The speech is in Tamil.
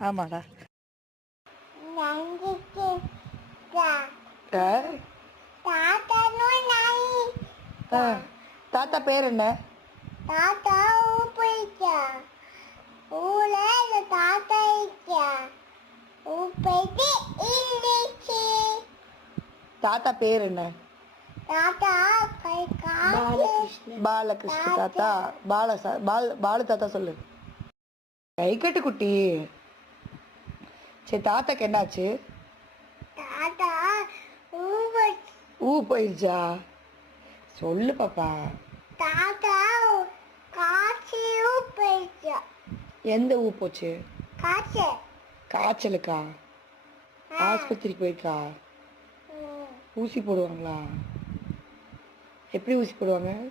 ஆமாடா. தாத்தா பேர் என்ன? தாத்தா தாத்தா பேர் என்ன? பாலகிருஷ்ண தாத்தா. பாலு தாத்தா சொல்லு. கைக்கட்டு குட்டி. சரி, தாத்தாக்கு என்னாச்சு? ஊ போயிடுச்சா? சொல்லு பாப்பா. எந்த ஊ போச்சு? காய்ச்சலுக்கா? ஆஸ்பத்திரிக்கு போயிருக்கா? ஊசி போடுவாங்களா? எப்படி ஊசி போடுவாங்க?